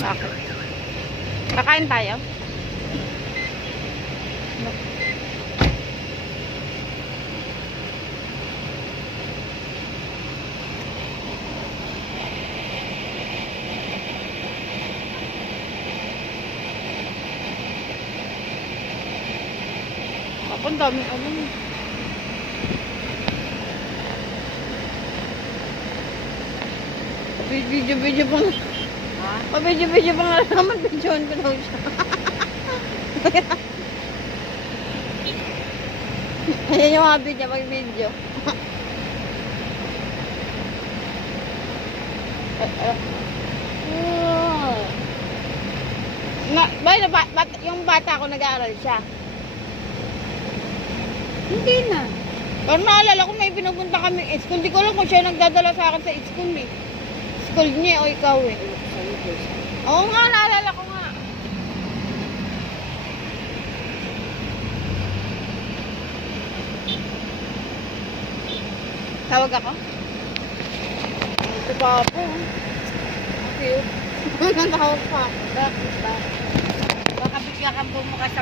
Bakit? Kakain tayo? Ako, ang daming ano. Video pa nga. Ha? Pa-video pa nga naman. Videoan ko daw siya. Ayan yung hobby niya pag-video. Yung bata ko nag-aaral siya. Hindi na. Pero naalala ko may pinupunta kami school. Di ko alam kung siya nagdadala sa akin sa school eh. School niya o ikaw eh. Oo nga, naalala ko nga. Tawag ako? Ito pa ako. Okay. Tawag pa. Bakit ba? Baka bigla kang bumuka sa